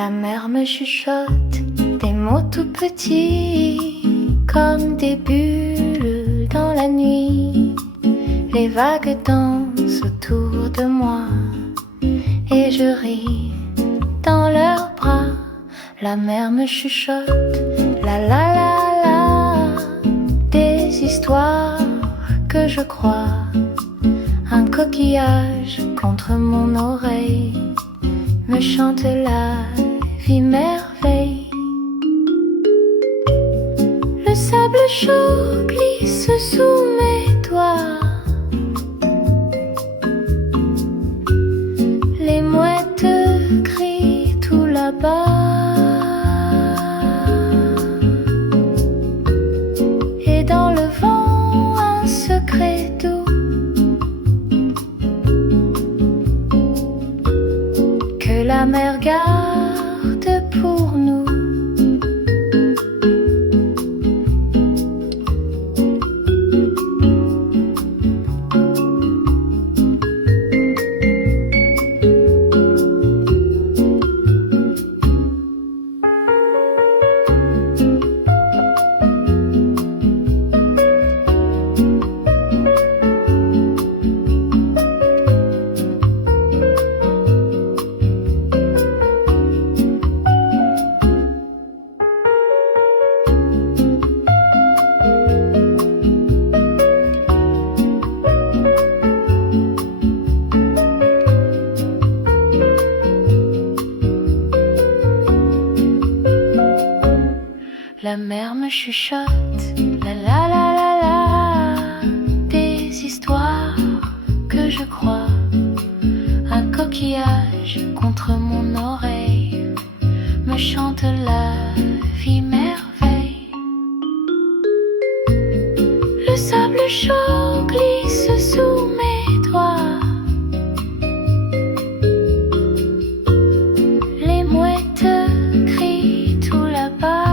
La mer me chuchote des mots tout petits, comme des bulles dans la nuit. Les vagues dansent autour de moi et je ris dans leurs bras. La mer me chuchote, la la la la, des histoires que je crois. Un coquillage contre mon oreille me chante la vie merveille. Le sable chaud glisse sous mes doigts. Les mouettes crient tout là-bas. Et dans le vent, un secret doux que la mer garde pour nous. La mer me chuchote, la la la la la, des histoires que je crois. Un coquillage contre mon oreille me chante la vie merveille. Le sable chaud glisse sous mes doigts. Les mouettes crient tout là-bas.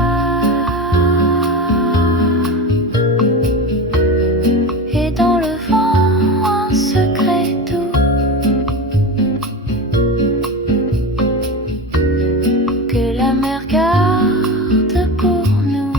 La mer garde pour nous.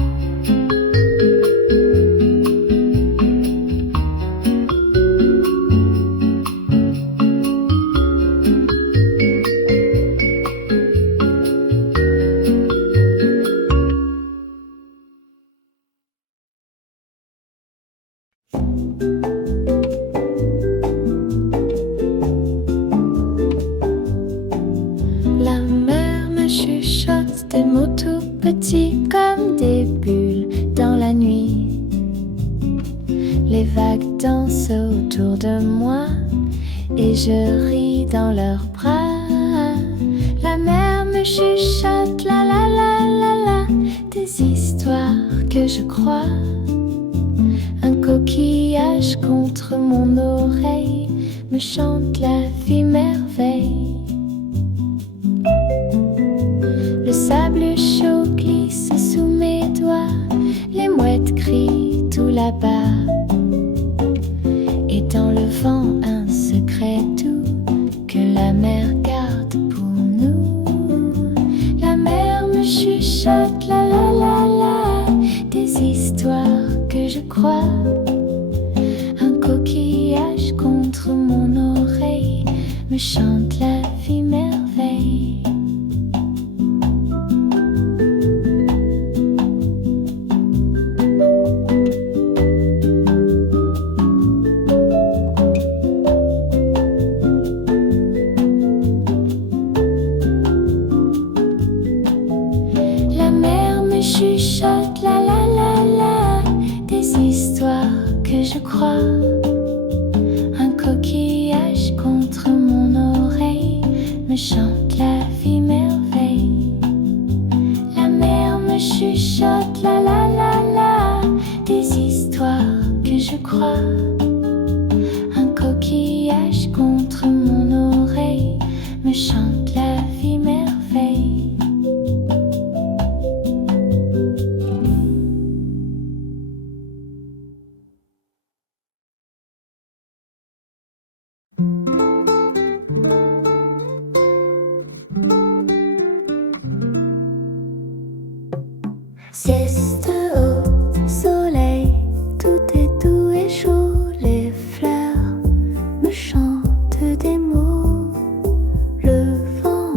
La mer me chuchote des mots tout petits comme des bulles dans la nuit. Les vagues dansent autour de moi et je ris dans leurs bras. La mer me chuchote, la la la la la, des histoires que je crois. Un coquillage contre mon oreille me chante la vie merveille. Le sable chaud glisse sous mes doigts. Les mouettes crient tout là-bas. Et dans le vent, un secret doux que la mer garde pour nous. La mer me chuchote, la la la la, des histoires que je crois. Un coquillage contre mon oreille me chante la vie merveille. La mer me chuchote, la la la la, des histoires que je crois. Un coquillage contre mon oreille me chante la vie merveille. La mer me chuchote, la la la la, des histoires que je crois. Un coquillage contre mon oreille me chante la vie merveille. Sieste au soleil, tout est doux et chaud, les fleurs me chantent des mots, le vent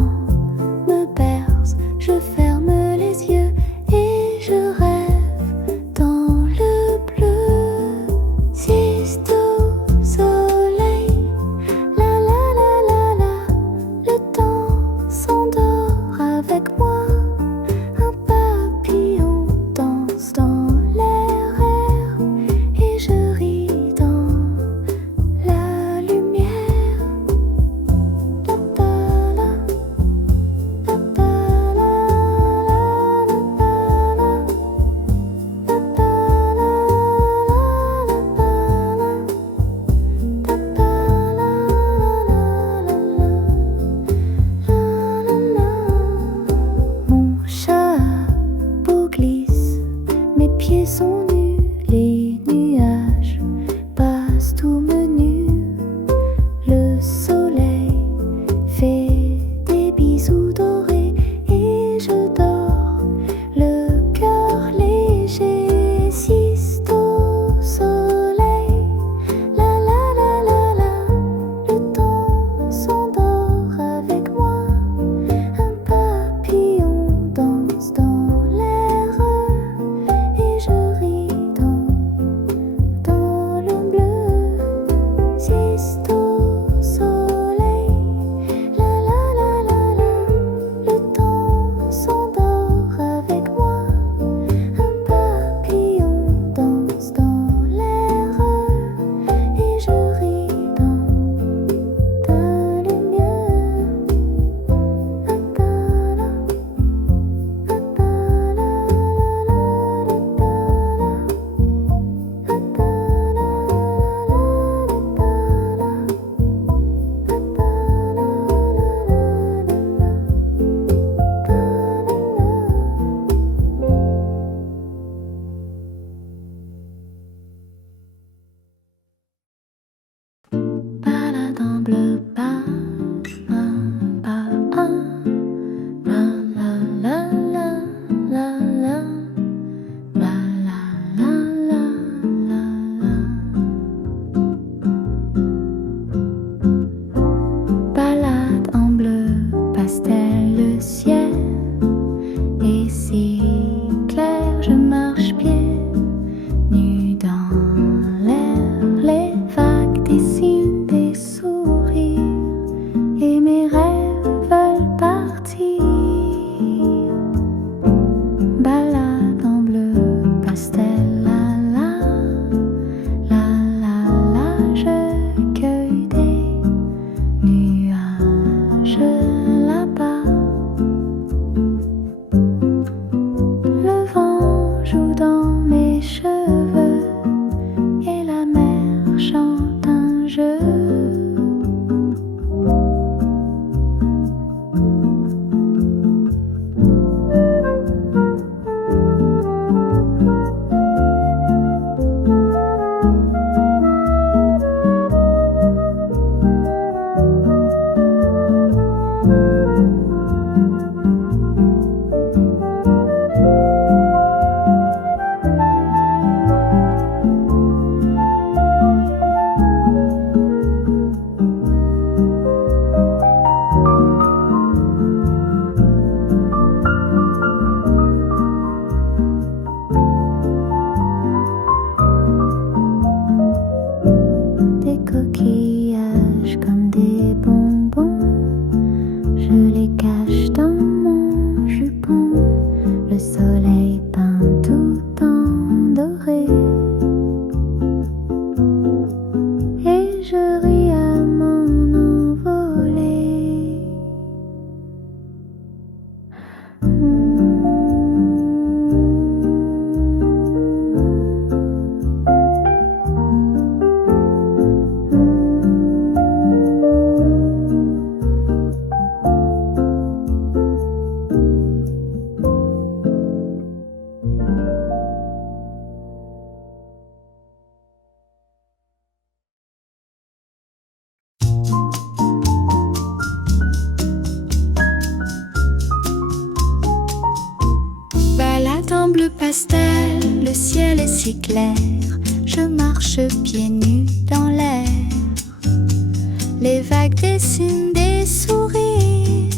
me berce, je ferme les yeux et je rêve dans le bleu. Sieste au soleil, la la la la la, le temps s'endort avec moi. Un papillon danse dans l'air et je ris dans la lumière. La la la, la la la, mon chapeau glisse, mes pieds sont nus, les nuages passent tout menus. Le soleil fait des bisous dorés et je dors, le cœur léger. Sieste au soleil, la la la la la, le temps s'endort avec moi. Un papillon danse dans l'air et je ris dans le bleu. Sieste au soleil, la la la la la, le temps s'endort avec moi. Un papillon danse dans l'air et je ris dans ta lumière. Balade en bleu bas, la la la la la la la la la la. Balade en bleu pastel le ciel et si clair je marche pieds nus dans l'air, les vagues dessinent des sourires et mes rêves veulent partir. Balade en bleu pastel, la la la la la, je cueille des nuages là-bas. Le vent joue dans mes cheveux et la mer chante un jeu. Des coquillages comme des bonbons, je les cache dans mon jupon. Le soleil peint tout en doré et je ris à mon envolée. pastel, le ciel est si clair, je marche pieds nus dans l'air. Les vagues dessinent des sourires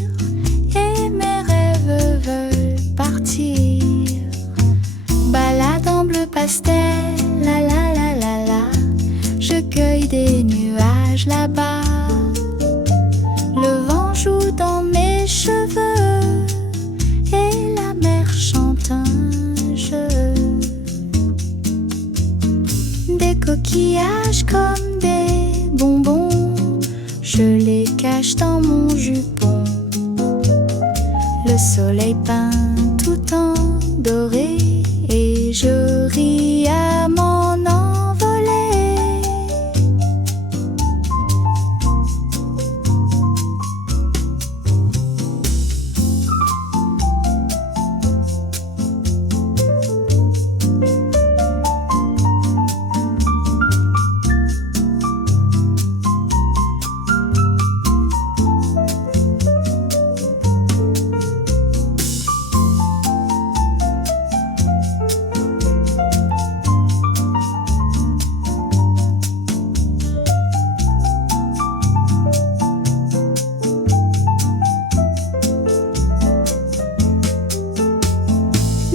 et mes rêves veulent partir. Balade en bleu pastel, la la la la la, je cueille des nuages là-bas. Le vent joue dans mes cheveux et la mer chante un jeu. Des coquillages comme des bonbons, je les cache dans mon jupon. Le soleil peint tout en doré et je ris à m'en envoler.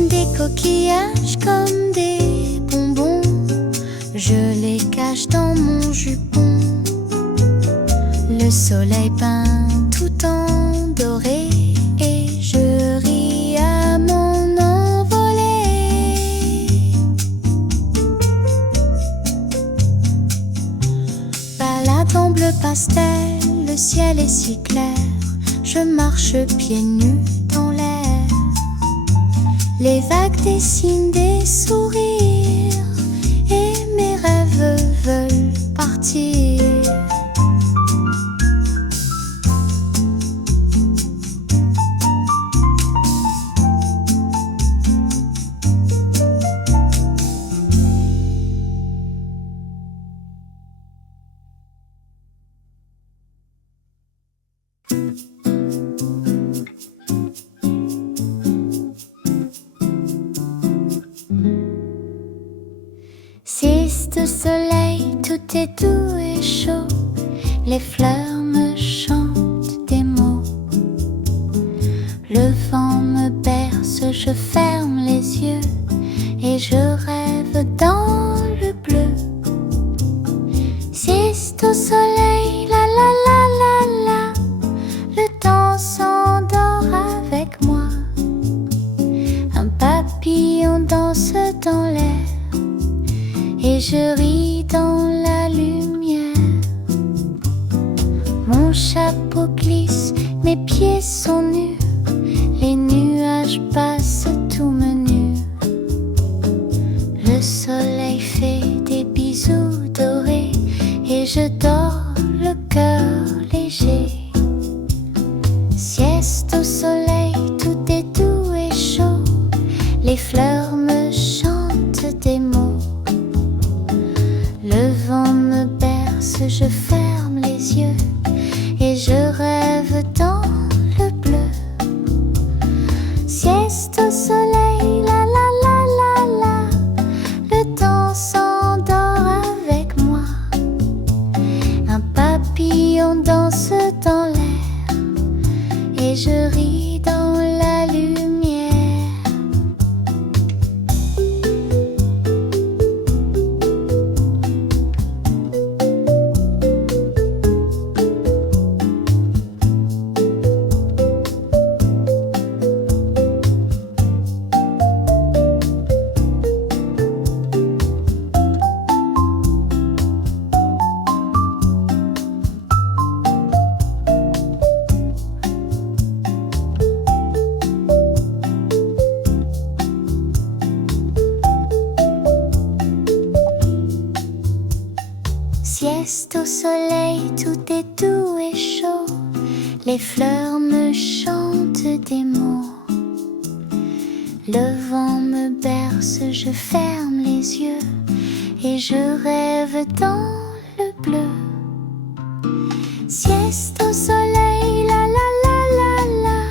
Des coquillages comme des bonbons, je les cache dans mon jupon. Le soleil peint tout en doré et je ris à m'en envoler. Balade en bleu pastel, le ciel est si clair, je marche pieds nus dans l'air. Les vagues dessinent des sourires et mes rêves veulent partir. Sieste soleil, tout est doux et chaud, les fleurs me chantent des mots. Le vent me berce, je ferme les yeux et je rêve dans le bleu. Sieste au soleil, la la la la la, le temps s'endort avec moi. Un papillon danse dans l'air et je ris dans la lumière. Mon chapeau glisse, mes pieds sont nus, les nuages passent tout menus. Le soleil fait des bisous dorés et je dors le cœur léger. Sieste au soleil, tout est doux et chaud, les fleurs me chantent des mots. Le vent me berce, je ferme les yeux et je rêve dans le bleu. Sieste au soleil, la la la la la, le temps s'endort avec moi. Un papillon danse dans l'air et je ris dans la lumière. Sieste au soleil, tout est doux et chaud, les fleurs me chantent des mots. Le vent me berce, je ferme les yeux et je rêve dans le bleu. Sieste au soleil, la la la la la,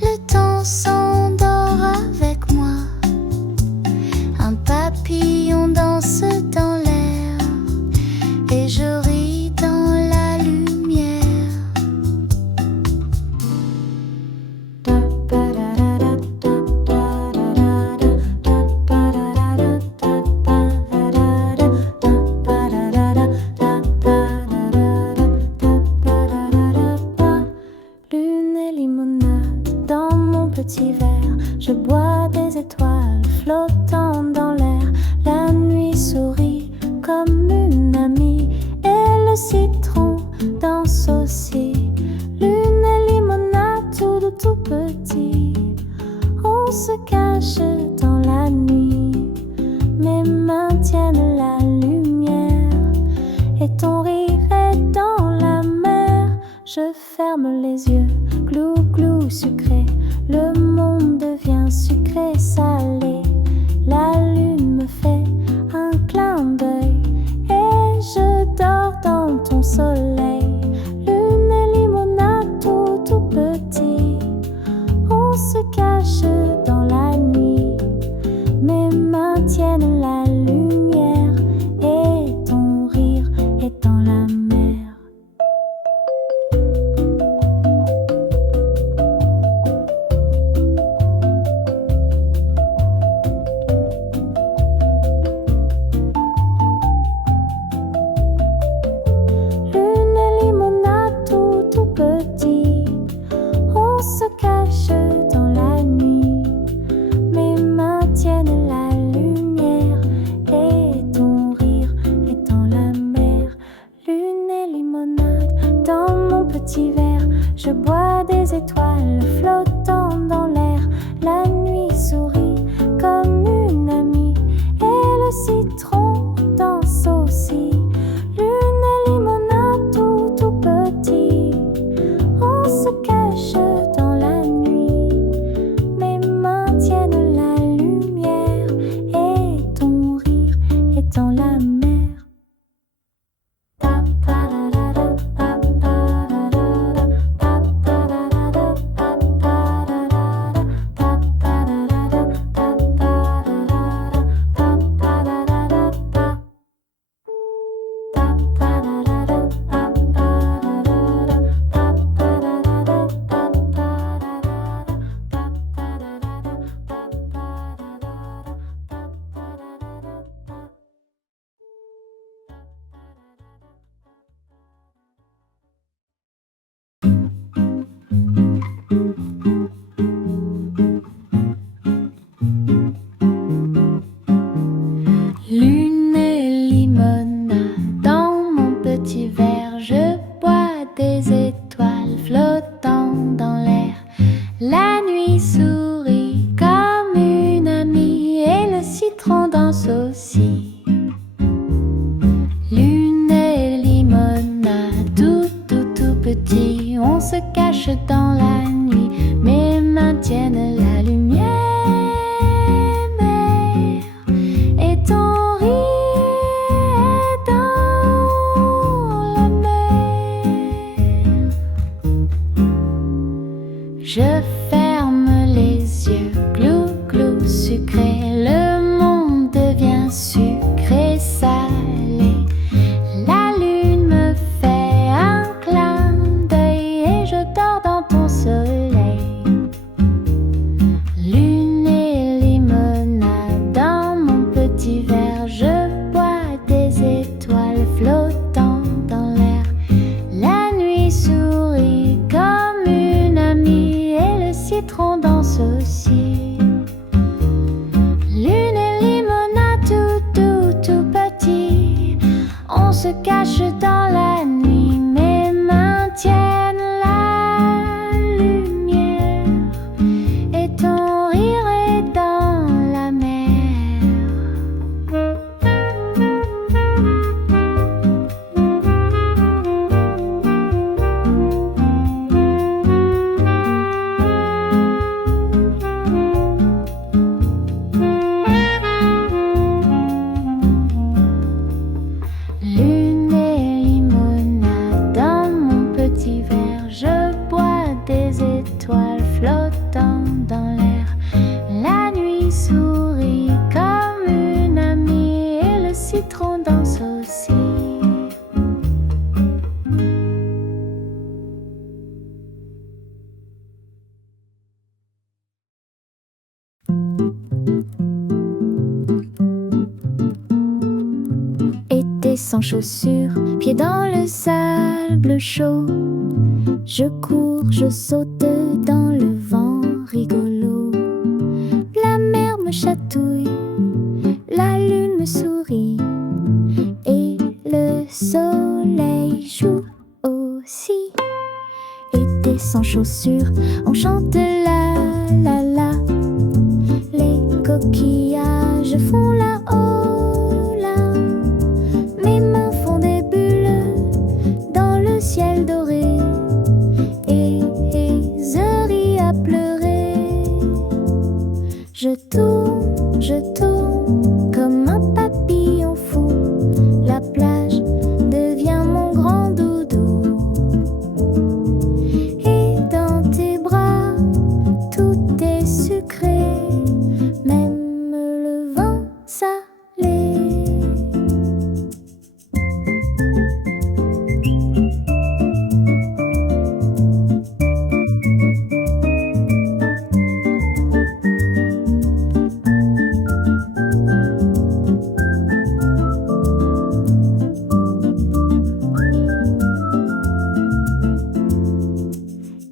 le temps s'endort avec moi. petit verre, je bois des étoiles flottant dans l'air. La nuit sourit comme une amie et le citron danse aussi. Lune et limonade tout doux, tout petit. On se cache dans la nuit, mes mains tiennent la lumière et ton rire est dans la mer. Je ferme les yeux, glou glou sucré, le monde devient sucré salé. La lune me fait un clin d'œil et je dors dans ton soleil. Lune et limonade tout tout petit, on se cache dans la nuit, mes mains tiennent la lumière et ton rire est dans la mer. Lune et limonade tout tout petit, on se cache dans la nuit, mes mains tiennent la lumière et ton rire est dans la mer. Lune et limonade dans mon petit verre, je bois des étoiles flottant dans l'air. La nuit sourit comme une amie et le citron danse aussi. Lune et limonade tout tout petit, on se cache dans la nuit, mes mains tiennent la lumière et ton rire est dans la mer. Lune et limonade dans mon petit verre, je bois des étoiles flottant dans l'air. La nuit sourit comme une amie et le citron danse aussi. Lune et limonade tout tout tout petit, on se cache dans la nuit, mes mains tiennent la lumière et ton rire est dans la mer. Je ferme les yeux, glou glou sucré, le monde devient sucré salé. La lune me fait un clin d'œil et je dors dans ton soleil. Lune et limonade dans mon petit verre, je bois des étoiles flottant dans l'air. La nuit sourit comme une amie et le citron danse aussi. Lune et limonade tout tout tout petit, on se cache dans la nuit, mes mains tiennent la lumière et ton rire est dans la mer. Lune et limonade dans mon petit verre, je bois des étoiles flottant dans l'air. La nuit sourit comme une amie et le citron danse aussi. Été sans chaussures, pieds dans le sable chaud. Je cours, je saute dans le vent rigolo. chatouille, la lune me sourit et le soleil joue aussi. Été sans chaussures, on chante la la la. Les coquillages font la hola. Mes mains font des bulles dans le ciel doré. Et je ris à pleurer. Je tourne comme un papillon fou. La plage devient mon grand doudou. Et dans tes bras, tout est sucré, même le vin salé.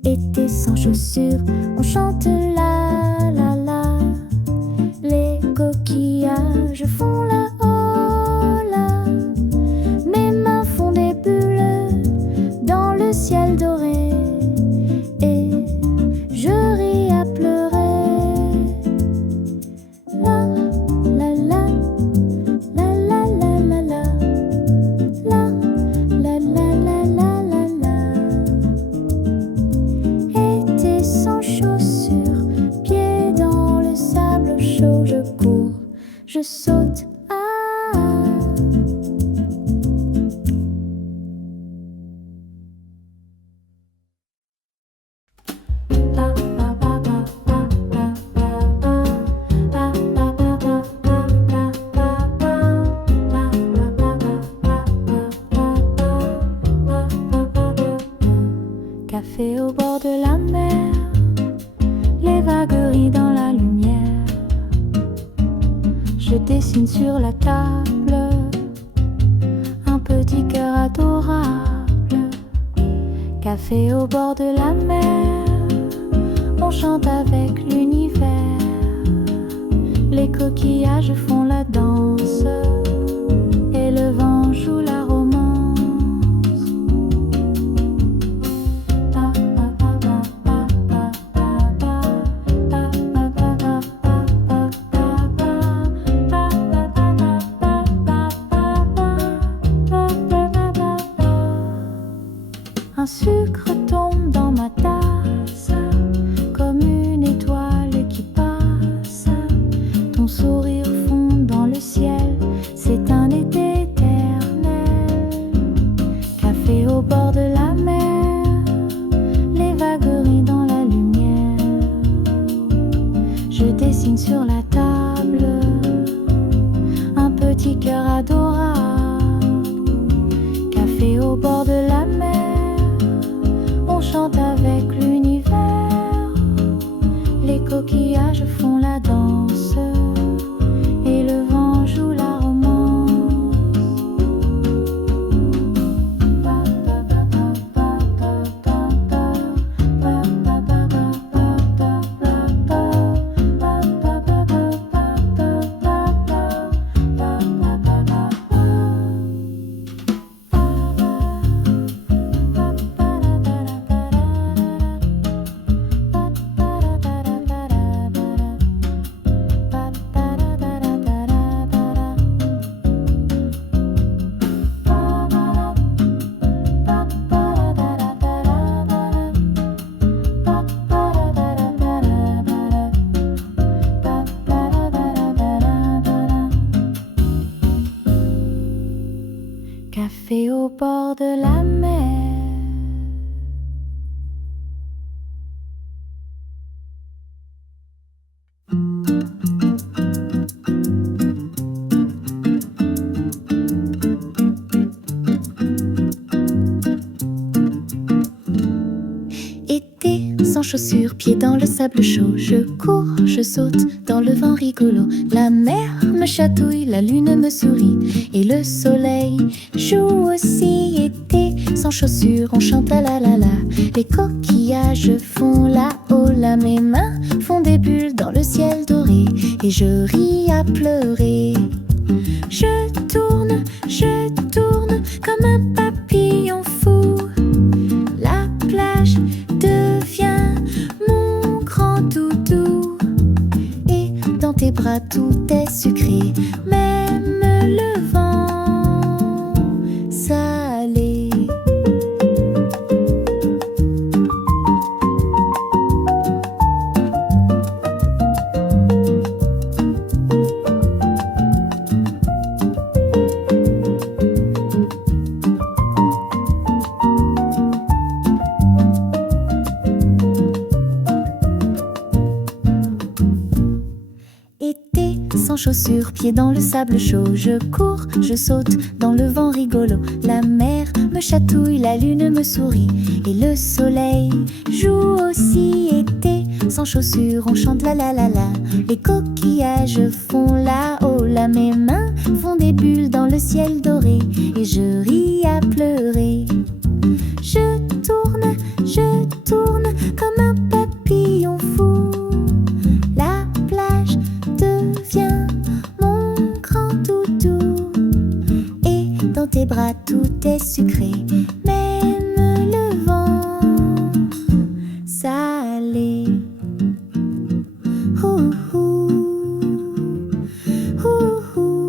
Été sans chaussures, on chante la la la. Les coquillages font la hola. Mes mains font des bulles dans le ciel doré. Et je ris à pleurer. La la la la la la la la. La la la la la la la. Été sans chaussures, pieds dans le sable chaud, je cours, je saute. Café au bord de la mer, les vagues rient dans la lumière. Je dessine sur la table un petit cœur adorable. Café au bord de la mer, on chante avec l'univers. Les coquillages font la danse et le vent joue la romance. Un sucre tombe dans ma tasse, comme une étoile qui passe. Ton sourire fond dans le ciel, c'est un été éternel. Café au bord de la mer, les vagues rient dans la lumière. Je dessine sur la table un petit cœur adorable. Café au bord de la mer, on chante avec l'univers. Les coquillages font la danse et le vent joue la romance. Café au bord de la mer. Été sans chaussures, pieds dans le sable chaud. Je cours, je saute dans le vent rigolo. La mer me chatouille, la lune me sourit et le soleil joue aussi. Été sans chaussures, on chante la la la la. Les coquillages font la hola. Mes mains font des bulles dans le ciel doré et je ris à pleurer. Je tourne comme un papillon fou. La plage devient mon grand doudou. Et dans tes bras tout est sucré, même le vent salé. Chaussures, pieds dans le sable chaud. Je cours, je saute dans le vent rigolo. La mer me chatouille, la lune me sourit et le soleil joue aussi. Été sans chaussures, on chante la la la la. Les coquillages font là-haut là. Mes mains font des bulles dans le ciel doré et je ris à pleurer. Je tourne comme un papillon fou. La plage devient mon grand doudou. Et dans tes bras tout est sucré, même le vent salé. Ouh, ouh, ouh, ouh,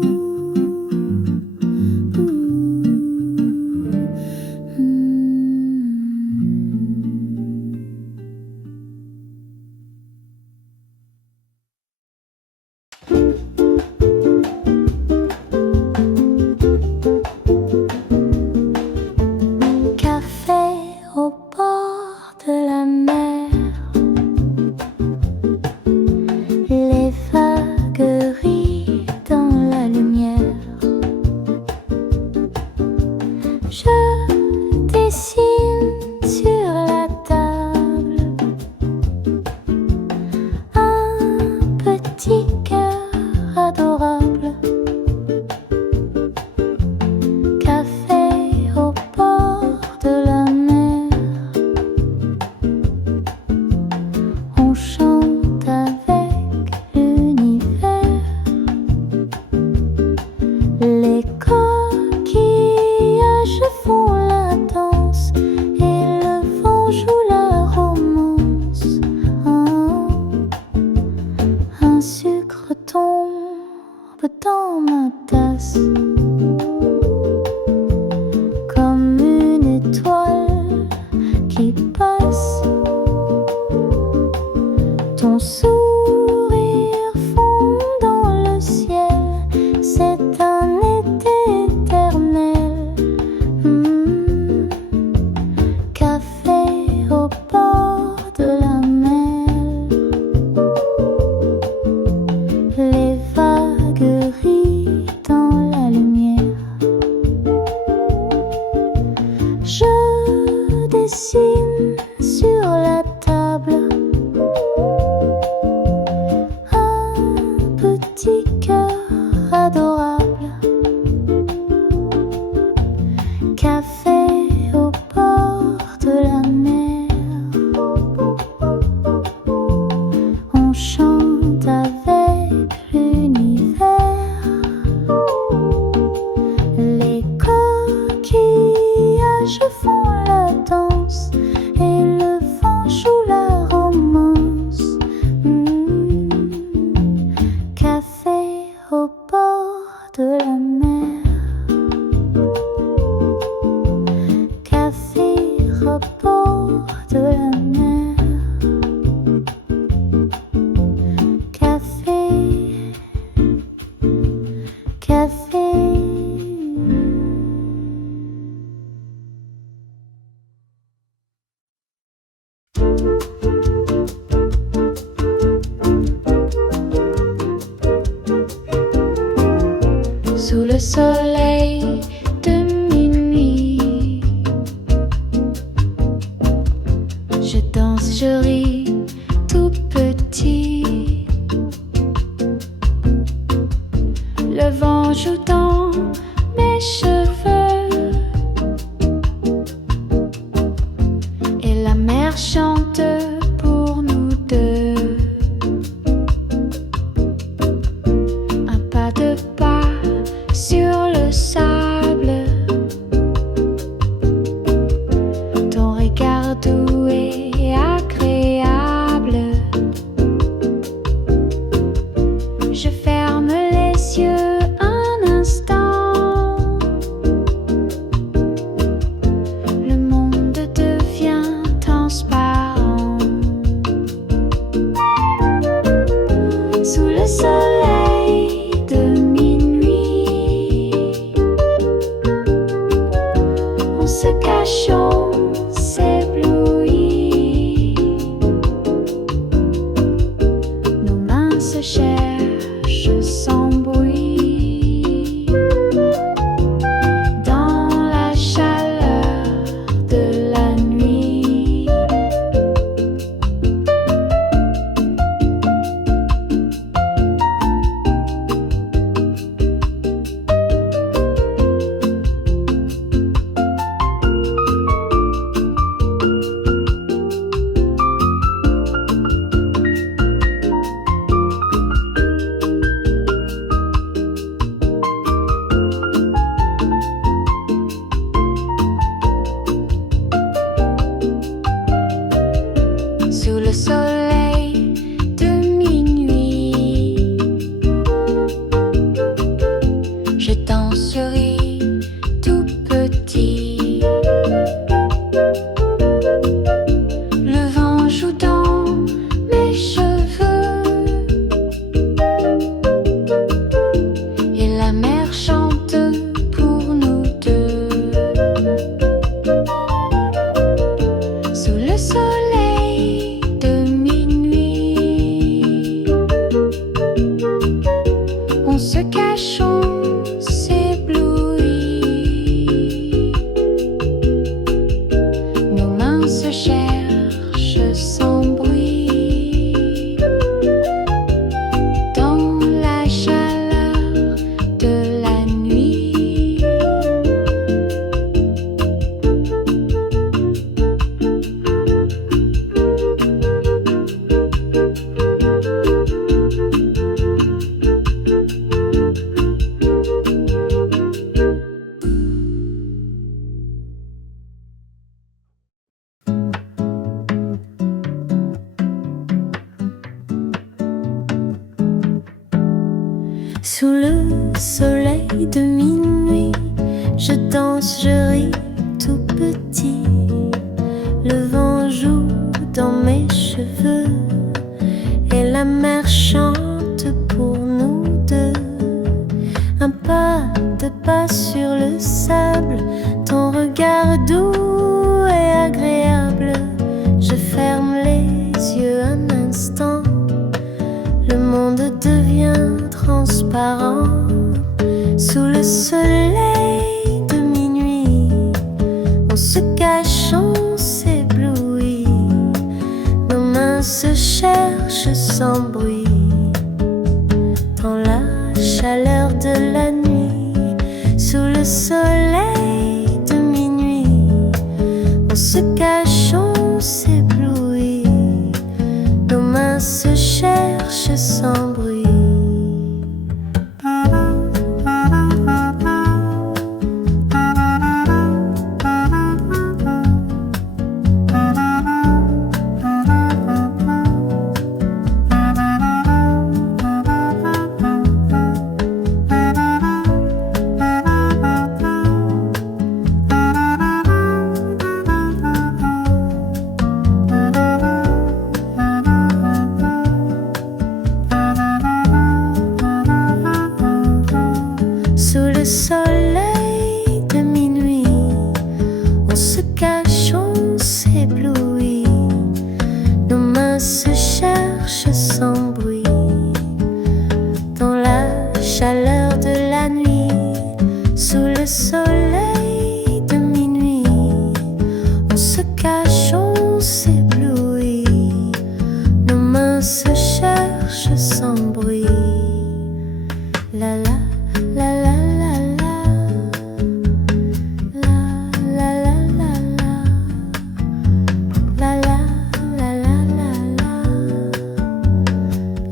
Sous le soleil de minuit, je danse, je ris tout petit. Le vent joue dans mes cheveux et la mer chante pour nous deux. se cherche sans bruit dans la chaleur de la nuit. Sous le soleil de minuit, je danserai tout petit. Le vent joue dans mes cheveux et la mer chante pour nous deux. Sous le soleil de minuit, on se cache, on s'éblouit. Nos mains se cherchent sans bruit dans la chaleur de la nuit. Sous le soleil de minuit, je danse, je ris tout petit. Le vent joue dans mes cheveux et la mer chante pour nous deux. Un pas de pas sur le sable, ton regard doux et agréable. Je ferme les yeux un instant, le monde devient transparent. Sous le soleil de minuit, on se cache, on s'éblouit. Nos mains se cherchent sans bruit dans la chaleur de la nuit. Sous le soleil de minuit, on se cache, on s'éblouit. Nos mains se cherchent sans bruit. Sous le soleil de minuit, on se cache, on s'éblouit. Nos mains se cherchent sans bruit dans la chaleur de la nuit. Sous le soleil de minuit, on se cache, on s'éblouit. Nos mains se cherchent sans bruit. La la la la la la la la la la la la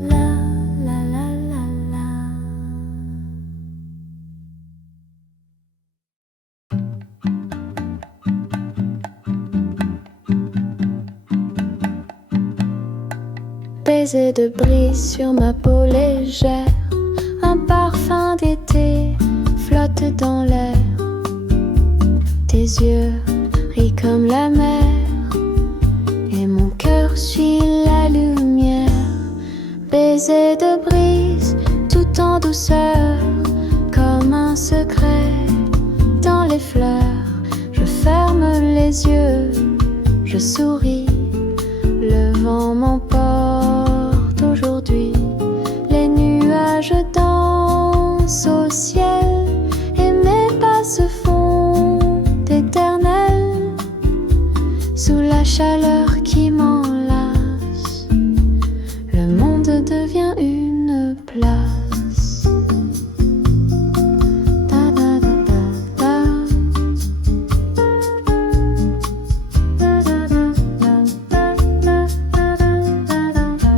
la la la la la. Baiser de brise sur ma peau légère, un parfum d'été flotte dans l'air. Tes yeux rient comme la mer et mon cœur suit la lumière. Baiser de brise tout en douceur, comme un secret dans les fleurs. Je ferme les yeux, je souris, le vent m'emporte aujourd'hui nuages dansent au ciel et mes pas se font éternels sous la chaleur qui m'enlace. Le monde devient une place. Da da da da da. Da da da da da da da da da.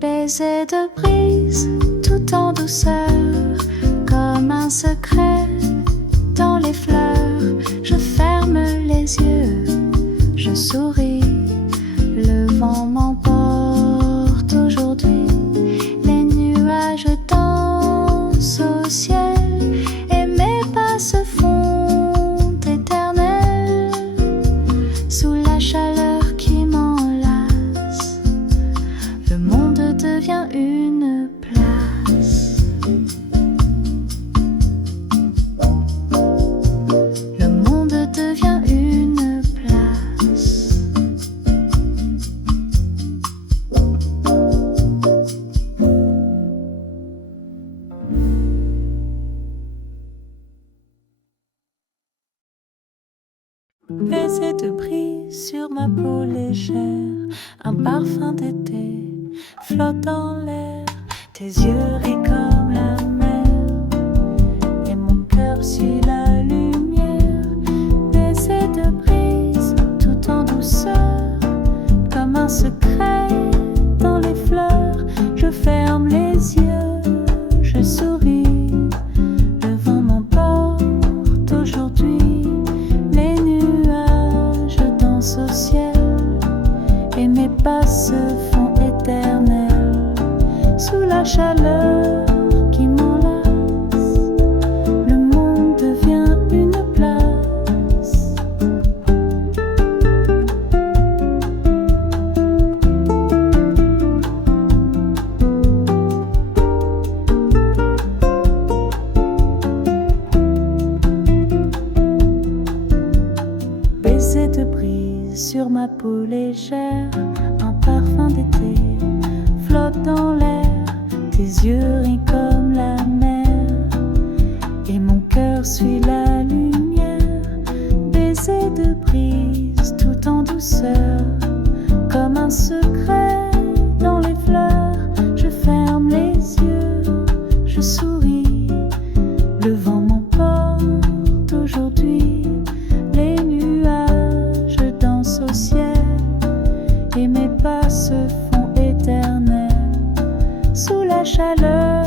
Baiser de brise tout en douceur, comme un secret dans les fleurs. Je ferme les yeux, je souris, le vent m'emporte aujourd'hui. Les nuages dansent au ciel et mes pas se font éternels sous la chaleur qui m'enlace. Le monde devient une place. Le monde devient une place. Baiser de brise sur ma peau légère, un parfum d'été flotte dans l'air. Tes yeux rient comme la mer et mon cœur suit la lumière. Baiser de brise tout en douceur, comme un secret dans les fleurs. Je ferme les yeux, je souris, le vent m'emporte aujourd'hui. Les nuages dansent au ciel et mes pas se font éternels sous la chaleur qui m'enlace. Le monde devient une place. Baiser de brise sur ma peau légère, un parfum d'été flotte dans l'air. Tes yeux rient comme la mer et mon cœur suit la lumière. Baiser de brise tout en douceur, comme un secret dans les fleurs. Je ferme les yeux, je souris, le vent m'emporte aujourd'hui. Les nuages dansent au ciel et mes pas se font éternels sous la chaleur